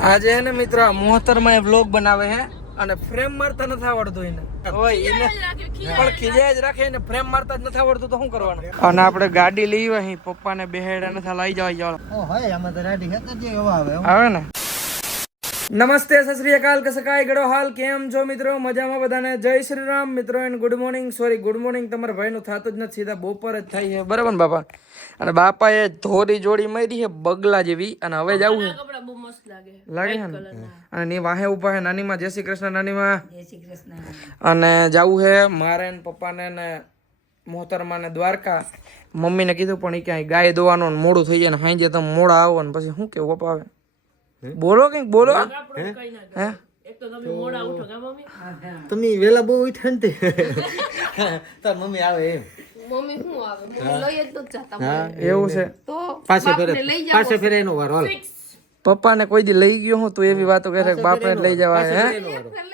આજે હે ને મિત્ર મોહતરમાં વ્લોગ બનાવે હે અને ફ્રેમ મારતા નથી આવડતું એને એને પણ ખીજાય જ રાખે ને ફ્રેમ મારતા જ નથી આવડતું તો શું કરવાનું. અને આપણે ગાડી લઈ અહીં પપ્પાને બેહેડા નથી લઈ જવા આવે ને. નમસ્તે સત શ્રી અકાલ કસકાય ગડો હાલ કેમ છો મિત્રો મજામાં બધાને જય શ્રી રામ મિત્રો and good morning. Sorry good morning તમારા ભાઈનું થતું જ નથી સીધા બપોર જ થાય છે બરાબર ને બાપા. અને બાપાએ ધોરી જોડી મારી છે બગલા જેવી અને હવે જવું લાગે છે ને. અને ની વાહે ઉભા છે નાનીમાં જય શ્રી કૃષ્ણ નાનીમાં. અને જવું છે મારે ને પપ્પાને ને મોહતરમાં ને દ્વારકા. મમ્મીને કીધું પણ એ ક્યાંય ગાય દોવાનું મોડું થઈ જાય ને સાંજે તમે મોડા આવો ને પછી શું કેવું પપ્પા આવે બોલો કઈક બોલો. હે તમે વેલા બહુ ઉઠ્યા ને તાર મમ્મી આવે એમ મમ્મી શું આવે મમ્મી લઈ જ નથી જાતા એવું છે તો પાછે ફેરે એનો વારો હાલ પપ્પાને કોઈ દી લઈ ગયો હું તો એવી વાતો કરે બાપને લઈ જવા હે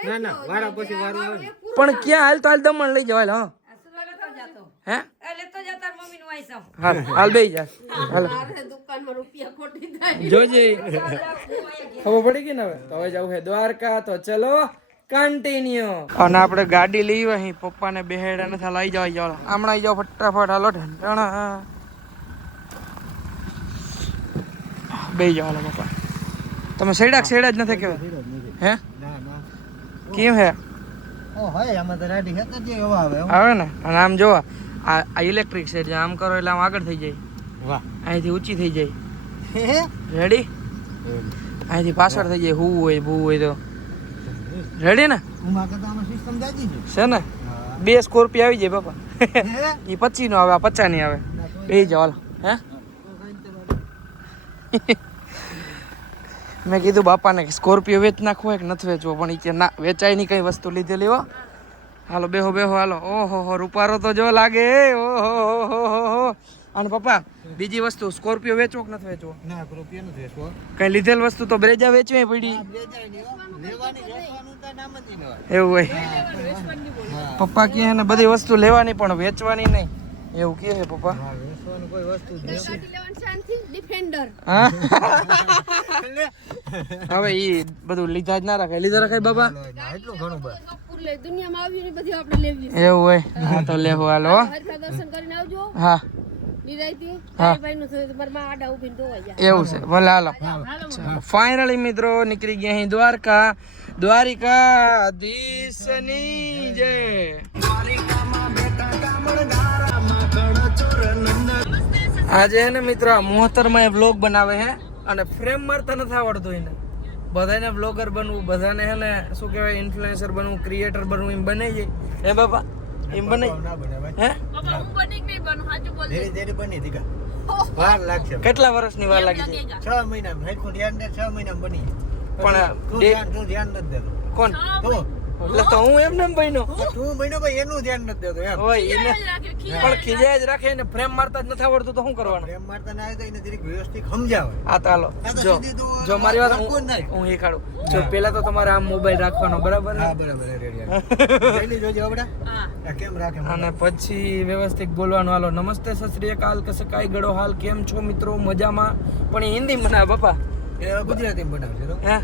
ના ના વારા પછી વારો આવે પણ ક્યાં હાલ તો હાલ દમણ લઈ જવાય હા હે હાલ હાલ બેહી જા હાલ દુકાનમાં રૂપિયા ખોટી થાય જોજે ખબર પડી ગઈ ને હવે તો હવે જવું છે દ્વારકા તો ચલો કન્ટિન્યુ. અને આપણે ગાડી લઈ અહીં પપ્પાને બેહેડા નથી લઈ જવા જાવ હમણાં આવી જાવ ફટાફટ હાલો ઢંટણા બેહી જાવ હાલો પપ્પા. તમે સેડા જ નથી કેવા હે કેમ હે આવે ને. અને આમ જોવા આ ઇલેક્ટ્રિક છે જે આમ કરો એટલે આમ આગળ થઈ જાય અહીંથી ઊંચી થઈ જાય રેડી અહીંથી પાછળ થઈ જાય હું હોય ભૂ હોય તો રેડી ને છે ને. 2 સ્કોર્પિયો આવી જાય બાપા એ 25 નો આવે આ 50 ની આવે બે જાવ હે. મેં કીધું બાપાને કે સ્કોર્પિયો વેચ નાખવો કે નથી વેચવો પણ એ કે ના વેચાય ની કઈ વસ્તુ લીધેલી હો. હાલો બેહો બેહો હાલો. ઓહો હો રૂપારો તો જો લાગે ઓહો. અને પપ્પા બીજી વસ્તુ સ્કોર્પિયો વેચવો કે નથી વેચવો? ના રૂપિયા નથી વેચવો કઈ લીધેલ વસ્તુ તો બ્રેજા વેચવી પડી એવું હોય. પપ્પા કહે ને બધી વસ્તુ લેવાની પણ વેચવાની નહીં એવું કહે છે પપ્પા. કોઈ વસ્તુ ડિફેન્ડર હા હવે ઈ બધું લીધા જ ના રાખાય લીધા રાખાય બાબા એટલું ઘણું બસ લે દુનિયામાં આવી ને બધી આપણે લેવી એવું હોય. હા તો લેવો હાલો હરખા દર્શન કરીને આવજો હા નિરાયતી તારી ભાઈનું થયું તો મારા માં આડા ઊભીને જોવા જાય એવું છે ભલે હાલો. ફાઇનલી મિત્રો નીકળી ગયા અહીં દ્વારકા દ્વારિકાધીશની જય. આજે હે ને મિત્ર મોહતરમાં વ્લોગ બનાવે છે અને ફ્રેમ મારતા નથી આવડતું એને. બધાને વ્લોગર બનવું બધાને હે ને શું કહેવાય ઇન્ફ્લુએન્સર બનવું ક્રિએટર બનવું એમ બને છે હે બાપા એમ બને હે બાબા હું બની કે નહીં બનું સાચું બોલ ધીરે ધીરે બની દીધા વાર લાગશે કેટલા વર્ષની વાર લાગી છે? 6 મહિના હરખું ધ્યાન દે 6 મહિના બની પણ તું ધ્યાન નથી દેતો કોણ તું એટલે તો હું એમને એમ બન્યો તું મહિનો ભાઈ એનું ધ્યાન નથી દેતો એમ હોય એને પણ ખીજાય જ રાખે ને ફ્રેમ મારતા જ નથી આવડતું તો શું કરવાનું? પ્રેમ મારતા ના આવે તો એને જરીક વ્યવસ્થિત સમજાવે આ તો હાલો જો જો મારી વાત હું એ કાઢું જો પેલા તો તમારે આમ મોબાઈલ રાખવાનો બરાબર હા બરાબર રેડી જલ્દી જોજો આપડા આ કેમ રાખે અને પછી વ્યવસ્થિત બોલવાનું. હાલો નમસ્તે સત શ્રી અકાલ કસકાય ગડો હાલ કેમ છો મિત્રો મજામાં પણ એ હિન્દી બનાવે બાપા એ ગુજરાતીમાં બનાવશે તો હે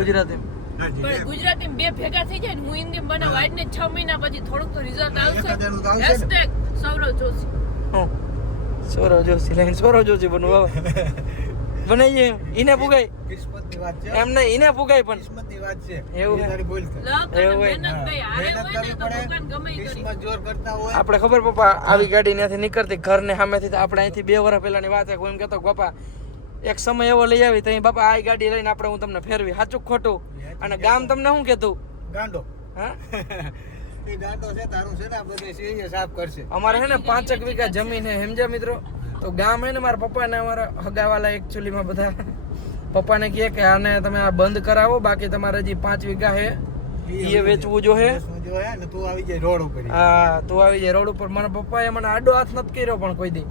ગુજરાતી પણ ગુજરાતીમાં બે ભેગા થઈ જાય ને હું હિન્દી બનાવું આજને 6 મહિના પછી થોડુંક તો રિઝલ્ટ આવશે #સૌરવ જોશી સૌરવ જોશી લઈને સૌરવ જોશી બનવું હવે બનાવીએ એને પુગાય કિસ્મતની વાત છે એમ નહીં એને પુગાય પણ કિસ્મતની વાત છે એવું એ તારી ભૂલ છે એવું હોય. મહેનત ભાઈ હારે મહેનત હોય ને કરવી તો પડે ભગવાન ગમે ઈ કરી કિસ્મત જોર કરતા હોય આપણે ખબર પપ્પા આવી ગાડી ત્યાંથી નીકળતી ઘરને સામેથી તો આપણે અહીંથી 2 વર્ષ પહેલાની વાત છે કોઈ એમ કહેતો બાપા એક સમય એવો લઈ આવી તો બાપા આ ગાડી લઈને આપણે હું તમને ફેરવી સાચું ખોટું અને ગામ તમને શું કહેતું ગાંડો હા એ ગાંડો છે તારું છે ને આ બધું સીએ સાફ કરશે અમારે છે ને 5 વીઘા જમીન હે સમજ્યા મિત્રો. તો ગામ હે ને મારા પપ્પાને અમારા હગાવાલા એકચ્યુઅલીમાં બધા પપ્પાને કહે કે આને તમે આ બંધ કરાવો બાકી તમારે હજી 5 વીઘા હે એ વેચવું જો હે શું જો હે ને તું આવી જાય રોડ ઉપર હા તું આવી જાય રોડ ઉપર. મારા પપ્પાએ મને આડો હાથ નથી કર્યો પણ કોઈ દી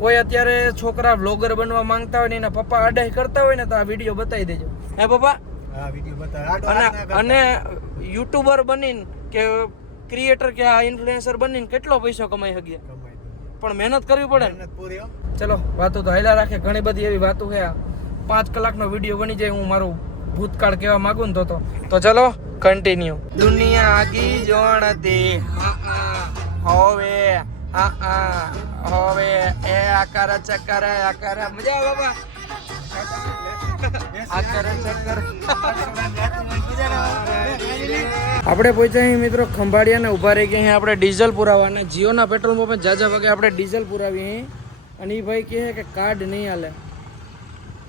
કોઈ અત્યારે છોકરા વ્લોગર બનવા માંગતા હોય ને એના પપ્પા અડાઈ કરતા હોય ને તો આ વિડીયો બતાવી દેજો હે પપ્પા. હા વિડિયો બતાવ અને યુટ્યુબર બનીને કે ક્રિએટર કે આ ઇન્ફ્લુએન્સર બનીને કેટલો પૈસો કમાઈ શકીએ પણ મહેનત કરવી પડે ને. મહેનત પૂરી ચલો વાતો તો હાલ્યા રાખે ઘણી બધી એવી વાતો છે. 5 કલાકનો વિડીયો બની જાય હું મારું ભૂતકાળ કહેવા માંગુ ને તો ચલો કન્ટિન્યુ. દુનિયા આગી જોણતી હવે હવે એ આકાર ચક્કર આકાર મજા આવે બાબા આકાર ચક્કર. આપણે પહોંચ્યા અહીં મિત્રો ખંભાળિયા ને ઉભા રહી ગયા અહીં આપણે ડીઝલ પુરાવા અને જીઓના પેટ્રોલ પંપે જાજા વાગે આપણે ડીઝલ પુરાવી અહીં અને એ ભાઈ કહે કે કાર્ડ નહીં હાલે.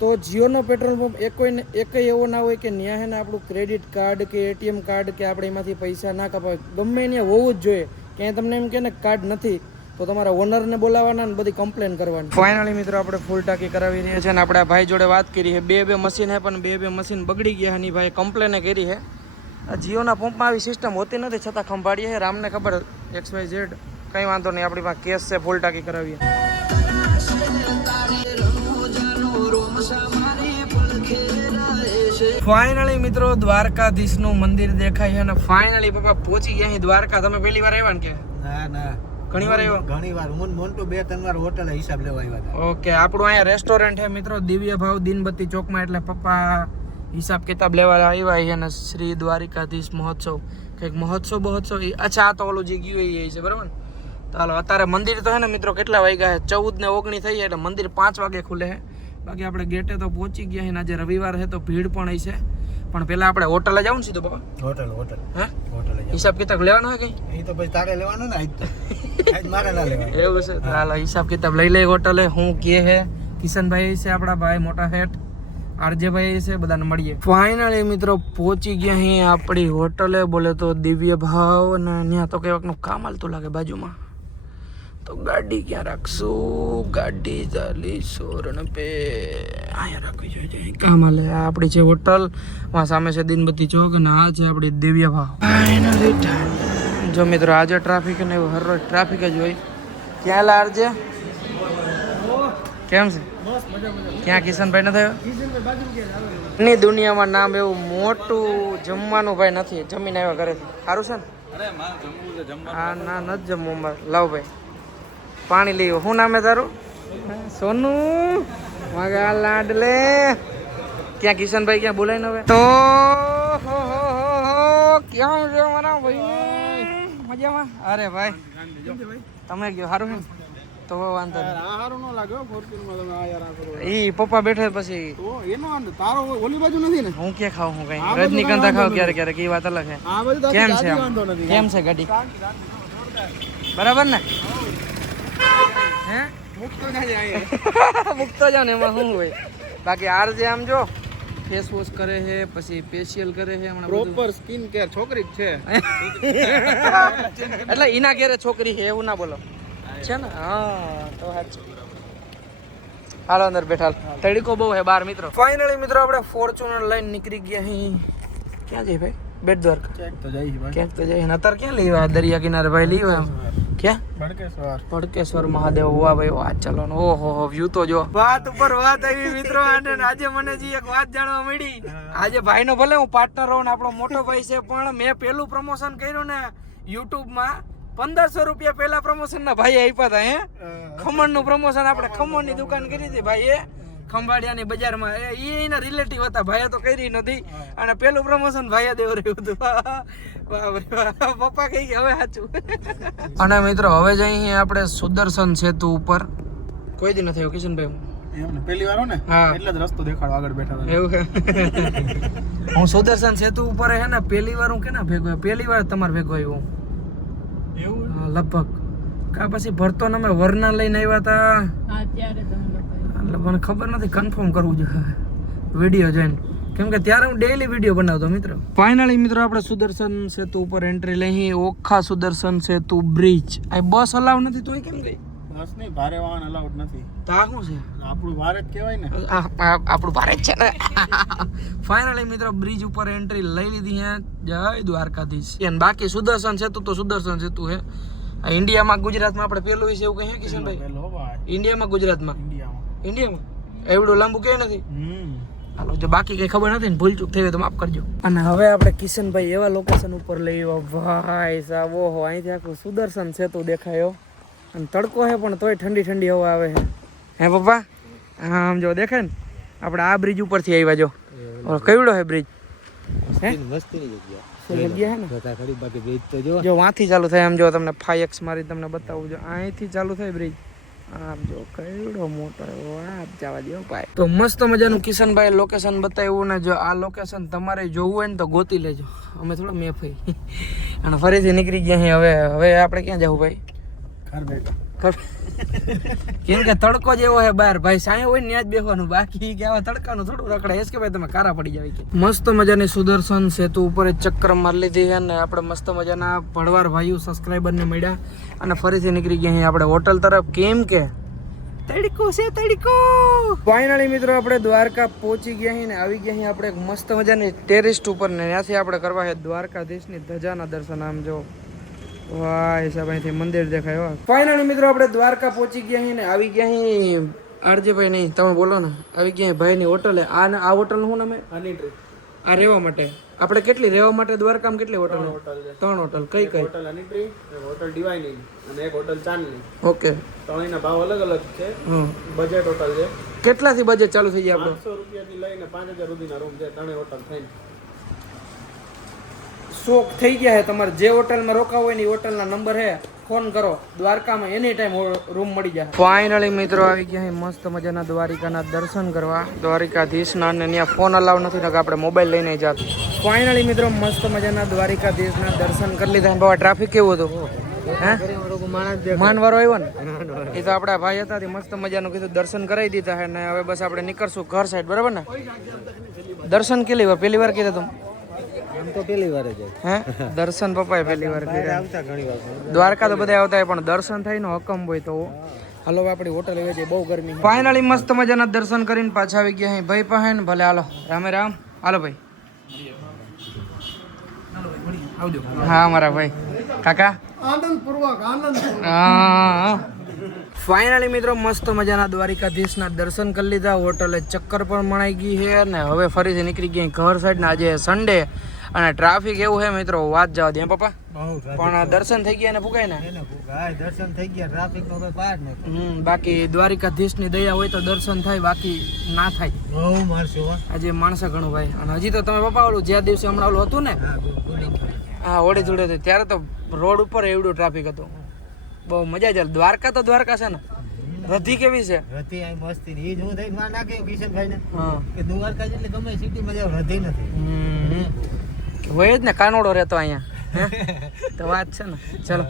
તો જીઓનો પેટ્રોલ પંપ એકય એવો ના હોય કે ન્યા હે ને આપણું ક્રેડિટ કાર્ડ કે એટીએમ કાર્ડ કે આપણે એમાંથી પૈસા ના કપાય. ગમે ત્યાં હોવું જ જોઈએ. ક્યાંય તમને એમ કે ને કાર્ડ નથી તો તમારા ઓનરને બોલાવવાના ને બધી કમ્પ્લેન કરવાની. ફાઇનલી મિત્રો આપણે ફૂલ ટાંકી કરાવી રહ્યા છે અને આપણે આ ભાઈ જોડે વાત કરી છે. બે મશીન હે પણ બે મશીન બગડી ગયા અને ભાઈ કમ્પ્લેને કરી છે. આ જીઓના પંપમાં આવી સિસ્ટમ હોતી નથી છતાં ખંભાળીએ છે. રામને ખબર XYZ કંઈ વાંધો નહીં આપણી પાસે કેસ છે ફૂલ ટાંકી કરાવીએ. ફાઇનલી મિત્રો દ્વારકાધીશનું મંદિર દેખાય છે અને ફાઇનલી પપ્પા પહોંચી ગયા અહીં દ્વારકા. તમે પહેલી વાર આવ્યા ને કે ના ઘણી વાર આવ્યો? ઘણી વાર મોન્ટુ 2-3 વાર હોટલ હિસાબ લેવા આવ્યા હતા. ઓકે આપણું અહીંયા રેસ્ટોરન્ટ છે મિત્રો દિવ્ય ભાવ દીનબત્તી ચોકમાં. એટલે પપ્પા હિસાબ કિતાબ લેવા આવ્યા છે અને શ્રી દ્વારિકાધીશ મહોત્સવ કંઈક મહોત્સવ અચ્છા આ તો ઓલું જે ગયું એ છે બરાબર ને. તો હાલો અત્યારે મંદિર તો હે ને મિત્રો કેટલા વાગ્યા છે 14:19 થઈ એટલે મંદિર 5 વાગે ખુલે છે. બાકી આપણે ગેટે તો પહોંચી ગયા છે. આજે રવિવાર છે તો ભીડ પણ હશે પણ પેલા આપણે હોટલે જવું સીધું બાબા. હોટલ હે હોટલ હિસાબ કિતાબ લેવાનો હોય કઈ? એ તો પછી તારે લેવાનો ને આજ મારે ના લેવાનો. એવું છે તો હાલો હિસાબ કિતાબ લઈ લે હોટલે. હું કે હે કિશનભાઈ છે આપણા ભાઈ મોટા હેઠ આરજેભાઈ છે બધાને મળીએ. ફાઇનલી મિત્રો પહોંચી ગયા અહીં આપણી હોટલે. બોલે તો દિવ્ય ભાવ અને ત્યાં તો કઈક નું કામ હાલતું લાગે બાજુમાં. તો ગાડી ક્યાં રાખશું? ગાડી ચાલી સોરણ પે અહીંયા રાખવી જોઈએ. કામ હાલે આ આપણી છે હોટલ. સામે છે દીનબત્તી ચોક અને આ છે આપણી દિવ્ય ભાવ. ફાઇનલી જો મિત્રો આજે ટ્રાફિક ને હર રોજ ટ્રાફિક જ હોય. ક્યાં લા આરજે કેમ છે? ક્યાં કિશનભાઈ ન થયો? ની દુનિયામાં નામ એવું મોટું જમવાનું ભાઈ નથી. જમીને આવ્યા ઘરેથી. સારું છે ને? હા ના નથી જમવું મારે. લાવ ભાઈ પાણી લઈ. શું નામ હે તારું? સોનું મગા લાડલે. ક્યાં કિશનભાઈ ક્યાં બોલાય ને હવે તો ક્યાં છે મારા ભાઈ? મજામાં? અરે ભાઈ તમે ગયો સારું છે તો વાંધો નહીં. ઈ પપ્પા બેઠે પછી હું ક્યાં ખાવ હું કઈ રજનીકાંતા ખાવ ક્યારે ક્યારેક એ વાત અલગ છે. કેમ છે કેમ છે ગાડી બરાબર ને? હે મૂકતો જાવ ને એમાં શું હોય. બાકી આર જે આમ જો ફેસ વોશ કરે છે પછી ફેશિયલ કરે છે હમણાં પ્રોપર સ્કિન કેર છોકરી જ છે એટલે એના ઘેરે છોકરી છે એવું ના બોલો છે ને. હા તો સાચું. હાલો અંદર બેઠા તડકો બહુ હે બાર મિત્રો. ફાઇનલી મિત્રો આપણે ફોર્ચ્યુનર લઈને નીકળી ગયા અહીં. ક્યાં જઈએ ભાઈ? બેટ દ્વારકા ક્યાંક તો જઈએ. અત્યારે ક્યાં લેવા? દરિયા કિનારે ભાઈ લેવા. ક્યાં? ભડકેશ્વર મહાદેવ. વાહ ભાઈ વાહ. ચલો ઓહો વ્યૂ તો જો વાત ઉપર વાત આવી મિત્રો. અને આજે મને જે એક વાત જાણવા મળી. આજે ભાઈનો ભલે હું પાર્ટનર હોઉં ને આપણો મોટો ભાઈ છે પણ મેં પેલું પ્રમોશન કર્યું ને YouTube માં 1500 રૂપિયા પહેલા પ્રમોશન ના ભાઈ આપ્યા હતા. હે ખમણ નું પ્રમોશન આપણે ખમણ ની દુકાન કરી હતી ભાઈ એ ખંભાળિયાની બજારમાં. એના રિલેટિવ હતા. ભાઈએ તો કરી નથી અને પેલું પ્રમોશન ભાઈએ દેવ રહ્યું હતું. પપ્પા કહી કે હવે સાચું. અને મિત્રો હવે જઈએ આપણે સુદર્શન સેતુ ઉપર. કોઈ દી નથી આવ્યો કિશનભાઈ? પહેલી વાર ને એટલે જ રસ્તો દેખાડો આગળ બેઠા એવું હું સુદર્શન સેતુ ઉપર હે ને પહેલી વાર હું કેના ભેગો પહેલી વાર તમારે ભેગો આવ્યો એવું લગભગ કા પછી ભરતો ને અમે વરના લઈને આવ્યા હતા. એટલે મને ખબર નથી કન્ફર્મ કરવું જોઈએ વિડીયો જોઈને કેમ કે ત્યારે હું ડેઈલી વિડીયો બનાવતો મિત્રો. ફાઇનલી મિત્રો આપણે સુદર્શન સેતુ ઉપર એન્ટ્રી લઈ. ઓખા સુદર્શન સેતુ બ્રિજ. આ બસ અલાઉ નથી તો કેમ ગઈ? બસ નહીં ભારે વાહન અલાઉડ નથી. તા શું છે? આપણું ભારત કહેવાય ને. આપણું ભારત છે ને. ફાઇનલી મિત્રો બ્રિજ ઉપર એન્ટ્રી લઈ લીધી હે. જય દ્વારકાધીશ. અને બાકી સુદર્શન સેતુ તો સુદર્શન સેતુ હે. ઇન્ડિયામાં ગુજરાતમાં આપણે પેલું વિશે એવું કહીએ કિશનભાઈ? ઇન્ડિયામાં ગુજરાતમાં ઇન્ડિયામાં એવડું લાંબુ કે નથી. હાલો જો બાકી કઈ ખબર નથી ને ભૂલ ચૂક થઈ હોય તો માફ કરજો. અને હવે આપણે કિશનભાઈ એવા લોકેશન ઉપર લઈ આવ્યા ભાઈ સાહેબ. ઓહો અહીંથી આખું સુદર્શન સેતુ દેખાયો અને તડકો હે પણ તોય ઠંડી ઠંડી હવા આવે છે. હે પપ્પા? આમ જો દેખાય ને આપણે આ બ્રિજ ઉપરથી આવ્યા જો ઓલો કઈડો હે બ્રિજ મસ્તીની જગ્યા જગ્યા હે ને જોતા ખરી બાકી બ્રિજ તો જો જો વાંથી ચાલુ થાય આમ જો તમને 5x મારી તમને બતાવું જો અહીંથી ચાલુ થાય બ્રિજ આમ જો કઈડો મોટો વાત જવા દો ભાઈ તો મસ્ત મજાનું કિશનભાઈ લોકેશન બતાવ્યું ને જો આ લોકેશન તમારે જોવું હોય ને તો ગોતી લેજો અમે થોડા મેપ હોય અને ફરીથી નીકળી ગયા અહીં હવે આપણે ક્યાં જવું ભાઈ કેમ કે તડકો જેવો હે બહાર ભાઈ સાંય હોય ને ત્યાં જ બેસવાનું બાકી કે આવા તડકાનું થોડું રખડાય કે ભાઈ તમે કારા પડી જાવ કે મસ્ત મજાની સુદર્શન સેતુ ઉપર જ ચક્કર મારી લીધી છે અને આપણે મસ્ત મજાના ભડવાર ભાઈઓ સબસ્ક્રાઈબરને મળ્યા અને ફરીથી નીકળી ગયા અહીં આપણે હોટલ તરફ કેમ કે તડકો છે તડકો ફાઇનલી મિત્રો આપણે દ્વારકા પહોંચી ગયા અહીં ને આવી ગયા અહીં આપણે એક મસ્ત મજાની ટેરેસ્ટ ઉપર ને ત્યાંથી આપણે કરવા છે દ્વારકાધીશની ધજાના દર્શન આમ જો વાહ હિસાબ અહીંથી મંદિર દેખાય ફાઇનલી મિત્રો આપણે દ્વારકા પહોંચી ગયા અહીં ને આવી ગયા અહીં આરજે ભાઈ નહીં તમે બોલો ને આવી ગયા ભાઈની હોટલ આ હોટલ નું શું નામ હે આ રહેવા માટે આપણે કેટલી રહેવા માટે દ્વારકામાં કેટલી હોટલ છે 3 હોટલ કઈ હોટલ હની ટ્રી, હોટલ ડિવાઇનિંગ અને એક હોટલ ચાંદની. ઓકે ત્રણેયના ભાવ અલગ અલગ છે. બજેટ હોટલ છે. કેટલાથી બજેટ ચાલુ થઈ જાય આપણું? 500 રૂપિયાથી લઈને 5000 સુધીના રૂમ છે ત્રણેય હોટલ થઈને. શોખ થઈ ગયા છે તમારે જે હોટલમાં રોકાવ હોય ને એ હોટલના નંબર હે ફોન કરો દ્વારકામાં એની ટાઈમ રૂમ મળી જાય. ફાઇનલી મિત્રો આવી ગયા છે મસ્ત મજાના દ્વારિકાના દર્શન કરવા દ્વારિકાધીશના અને ત્યાં ફોન અલાવ નથી ને આપણે મોબાઈલ લઈને જાત. ફાઇનલી મિત્રો મસ્ત મજાના દ્વારિકાધીશના દર્શન કરી લીધા. બાબા ટ્રાફિક કેવું હતું હે માનવારો આવ્યો ને એ તો આપણા ભાઈ હતા મસ્ત મજાનું કીધું દર્શન કરાવી દીધા છે ને હવે બસ આપણે નીકળશું ઘર સાઈડ બરાબર ને. દર્શન કેટલી વાર પહેલી વાર કીધું તું આમ તો પહેલી વાર જ હે દર્શન પપ્પાએ પહેલી વાર કર્યા. આવતા ઘણી વાર દ્વારકા તો બધા આવતા હોય પણ દર્શન થાય ને હકમ હોય તો હાલો આપણી હોટલ એવી છે બહુ ગરમી. ફાઇનલી મસ્ત મજાના દર્શન કરીને પાછા આવી ગયા ભાઈ પાસે ને ભલે હાલો રામે રામ હાલો ભાઈ આવજો. હા મારા ભાઈ કાકા આનંદપૂર્વક ફાઇનલી મિત્રો મસ્ત મજાના દ્વારિકાધીશના દર્શન કરી લીધા. હોટલે ચક્કર પણ મણાઈ ગઈ છે અને હવે ફરીથી નીકળી ગયા ઘર સાઈડ ને આજે સન્ડે અને ટ્રાફિક એવું છે મિત્રો વાત જવા દે પપ્પા પણ દર્શન થઈ ગયા ને ફૂકાય ને દર્શન થઈ ગયા ટ્રાફિક નો કોઈ પાર નથી. બાકી દ્વારિકાધીશની દયા હોય તો દર્શન થાય બાકી ના થાય. બહુ મારશો આજે માણસો ઘણું ભાઈ અને હજી તો તમે પપ્પા ઓલું જે દિવસે હમણાં ઓલું હતું ને હા હોળી ધૂળે ત્યારે તો રોડ ઉપર એવડું ટ્રાફિક હતું બહુ મજા ચાલે. દ્વારકા તો દ્વારકા છે ને રધી કેવી છે? રધી આ મસ્તી ની હું દઈ માં નાખ્યો કિશનભાઈ ને કે દ્વારકા જેટલી ગમે સિટી માં જાવ રધી નથી હોય જ ને કાનોડો રહેતો અહીંયા તો વાત છે ને. ચલો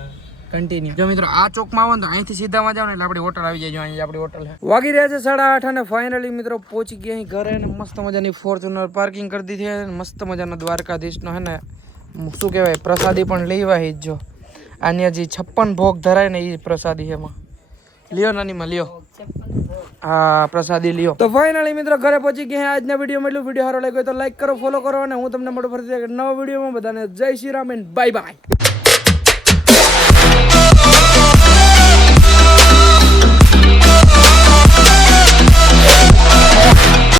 કન્ટિન્યુ. જો મિત્રો આ ચોકમાં આવો ને તો અહીંથી સીધામાં જાવ ને એટલે આપણી હોટલ આવી જાય. અહીંયા આપણી હોટલ છે. વાગી રહ્યા છે 8:30 અને ફાઇનલી મિત્રો પહોંચી ગયા અહીં ઘરે ને મસ્ત મજાની ફોર્ચ્યુનર પાર્કિંગ કરી દીધી છે. મસ્ત મજાનો દ્વારકાધીશનો હે ને શું કહેવાય પ્રસાદી પણ લેવા જ જો આની જે 56 ભોગ ધરાય ને એ પ્રસાદી એમાં લ્યો નાનીમાં લ્યો હા પ્રસાદી લ્યો. તો ફાઇનલી મિત્રો ઘરે પહોંચી ગયા. આજના વિડીયોમાં એટલું વિડીયો સારો લાગ્યો તો લાઈક કરો ફોલો કરો અને હું તમને મળું ફરીથી નવા વિડીયોમાં. બધાને જય Shri Ram and bye bye.